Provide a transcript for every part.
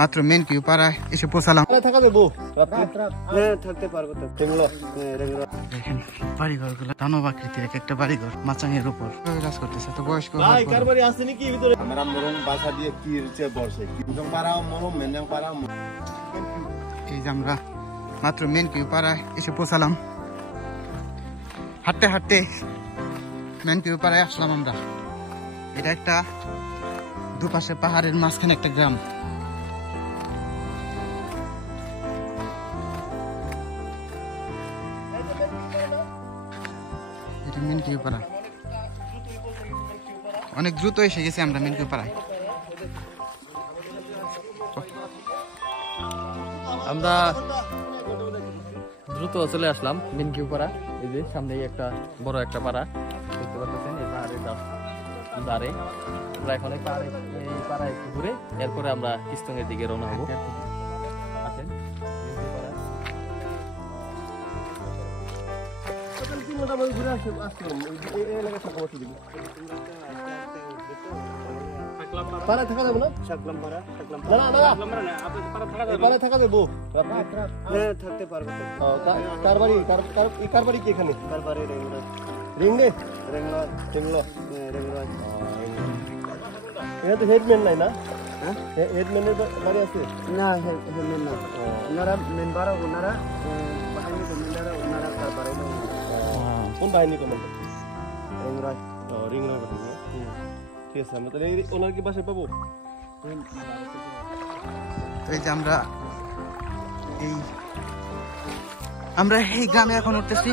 মাত্র main Q পাড়ায় এসে পৌঁছালাম। দেখেন বাড়িঘরগুলো দানব আকৃতির একটা বাড়িঘর মাচাঙের উপর কাজ করতেছে। তো বয়স্ক এই যে আমরা মাত্র মেন কিউ পাড়ায় এসে পৌঁছালাম। হাঁটতে হাঁটতে মেন কিউ পাড়ায় আসলাম আমরা। এটা একটা দুপাশে পাহাড়ের মাঝখানে একটা গ্রাম। এটা মেন কিউ পাড়া। অনেক দ্রুত এসে গেছি আমরা মেন কিউ পাড়ায়। আমরা দ্রুত চলে আসলাম মেন কিউ পাড়া। এই যে সামনে একটা বড় একটা পাড়া দেখতে পাচ্ছেন, এই পাহাড়ের ধারে। আমরা এখন এই পাড়া একটু ঘুরে এরপরে আমরা কিস্তঙ্গের দিকে রওনা হবো। আসেন পাড়া থাকা যাবো না? থাকা যাবো, থাকতে পারবো। কার বাড়ি কি এখানে? রিংলে এখানে তো হেডম্যান নাই না? হেডম্যানের বাড়ি আছে না? হেডম্যান না, ওনারা মেম্বার, ওনারা বাহিনী কমান্ডার, ওনারা তার বাড়ি। কোন বাহিনী কমান্ডার? রিংরাজ। রিংরাজ ঠিক আছে, আমরা তাহলে ওনার কি বাসায় পাবো? তো এই যে আমরা এই গ্রামে এখন উঠতেছি,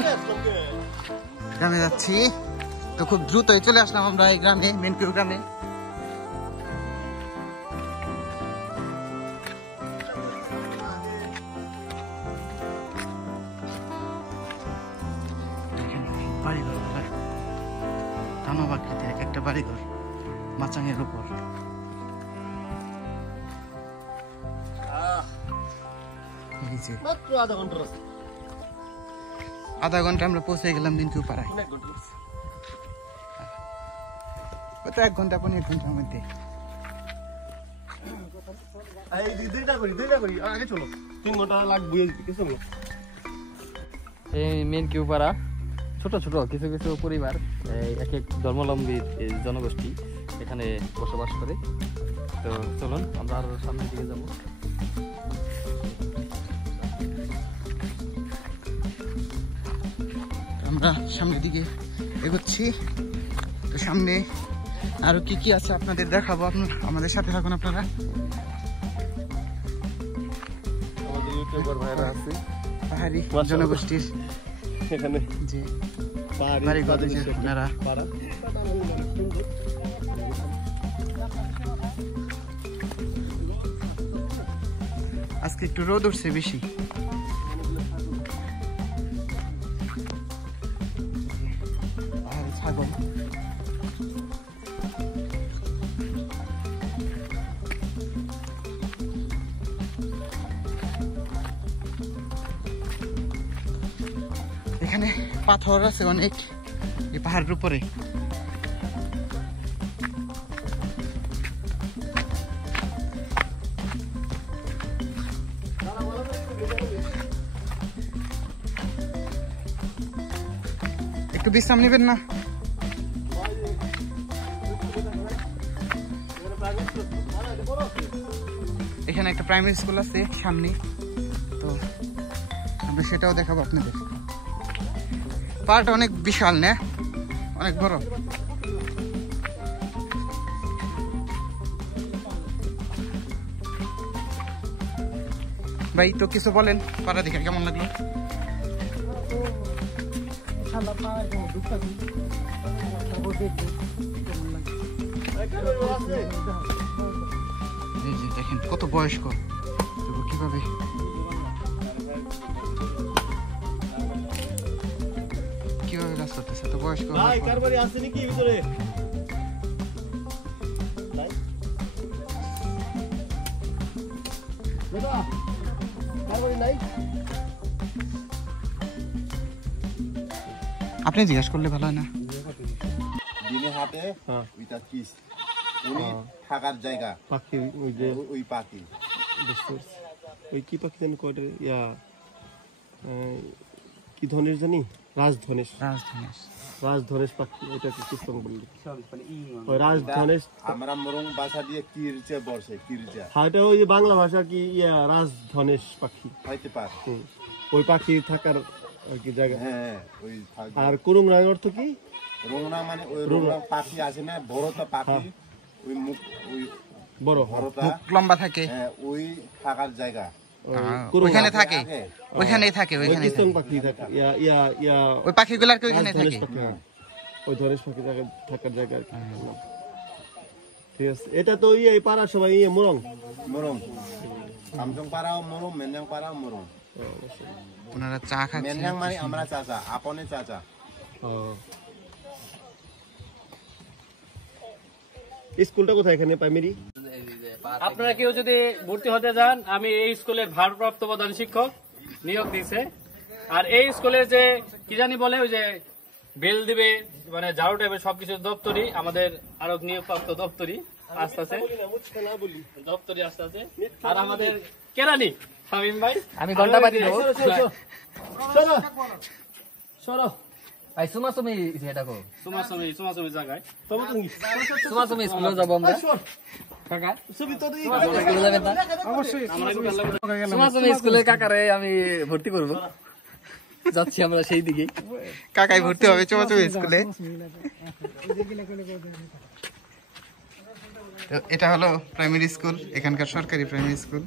গ্রামে যাচ্ছি। তো খুব দ্রুতই চলে আসলাম আমরা এই গ্রামে, মেন কিউ গ্রামে। বাড়িঘর দানব আকৃতির একটা বাড়িঘর মাচাঙের উপর। আধা ঘন্টা আমরা পৌঁছে গেলাম মেন কিউ পাড়ায়। 1 ঘন্টা 1.5 ঘন্টার মধ্যে। এই মেন কিউ পাড়া ছোট ছোট কিছু কিছু পরিবার, এক এক ধর্মাবলম্বী জনগোষ্ঠী এখানে বসবাস করে। তো চলুন আমরা আরো সামনের দিকে যাবো। আমরা সামনের দিকে এগোচ্ছি। তো সামনে আরো কি কি আছে আপনাদের দেখাবো, আমাদের সাথে থাকুন আপনারা। আমাদের ইউটিউবার ভাইরা আছে পাহাড়ি জনগোষ্ঠীর এখানে যে বাড়ি ঘর আপনারা। আজকে একটু রোদ উঠছে বেশি। ছাগল এখানে পাথর আছে অনেক এই পাহাড়ের উপরে। একটু বিশ্রাম নেবেন না? এখানে একটা প্রাইমারি স্কুল আছে সামনে, তো আমরা সেটাও দেখাবো আপনাদের। পাহাড়টা অনেক বিশাল না, অনেক বড়। ভাই তো কিছু বলেন, পাহাড় দেখে কেমন লাগলো? দেখেন কত বয়স্ক, কিভাবে কাজ করতেছে। তো বয়স্ক আপনি জিজ্ঞেস করলে ভালো হয় না? দিনে হাতে থাকার জায়গা পাখি, ওই যে ওই পাখি ওই কি পাখি জানি কয়টা ইয়া কি ধনেশ জানি রাজধনেশ রাজধনেশ পাখি এটাকে কিস্তং বললি ওই রাজধনেশ আমরা মরং ভাষা দিয়ে কিরচে বসে কিরচা হ্যাঁ এটা ওই যে বাংলা ভাষা কি ইয়া রাজধনেশ পাখি হইতে পারে ওই পাখি থাকার আর কি জায়গা হ্যাঁ ওই আর কুরুং রাং অর্থ কি রোংনা মানে ওই রোংনা পাখি আছে না বড়টা পাখি ওই মুখ ওই বড় বড়টা লম্বা থাকে, হ্যাঁ ওই থাকার জায়গা ওইখানে থাকে, ওইখানেই থাকে, ওই ওইখানে কিস্তং পাখি থাকে ইয়া ইয়া ইয়া ওই পাখিগুলার কি ওইখানে ধনেশ থাকে? পাখি, হ্যাঁ। ওই ধনেশ পাখি থাকার জায়গা আর কি। ঠিক আছে এটা তো এই পাড়ার সবাই মোরং মরং সামসং পাড়াও মরং মেনজাং পাড়াও মরং ওনারা চা খাচ্ছে। মেনজাং মানে আমরা চাচা আপনে চাচা স্কুলটা কোথায় এখানে প্রাইমারি আপনারা কেউ যদি ভর্তি হতে চান, আমি এই স্কুলের ভারপ্রাপ্ত প্রধান শিক্ষক নিয়োগ দিছে। আর এই স্কুলের যে কি জানি বলে ওই যে বেল দিবে মানে ঝাড়ু টাইপের সবকিছু দপ্তরি, আমাদের আরো নিয়োগপ্রাপ্ত দপ্তরি আস্তে আস্তে দপ্তরি আস্তে আস্তে। আর আমাদের কেরানি শামীম ভাই, আমি ঘন্টা বাজি দেবো। সরো ভাই সুমাসুমি এটা কো সুমাসুমি জায়গায় সুমাসুমি স্কুলে যাবো আমরা। কাকা স্কুলে যাবেন না? সুমাসুমি স্কুলে কাকারে আমি ভর্তি করব, যাচ্ছি আমরা সেই দিকে। কাকাই ভর্তি হবে চমাচমি স্কুলে। তো এটা হলো প্রাইমারি স্কুল, এখানকার সরকারি প্রাইমারি স্কুল।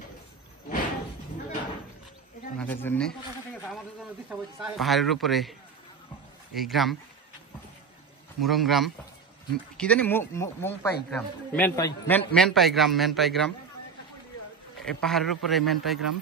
আমাদের জন্য পাহাড়ের উপরে এই গ্রাম মুরং গ্রাম, কি জানি মুংপাই গ্রাম, মেন পাই মেনপাই গ্রাম এই পাহাড়ের উপরে মেনপাই গ্রাম।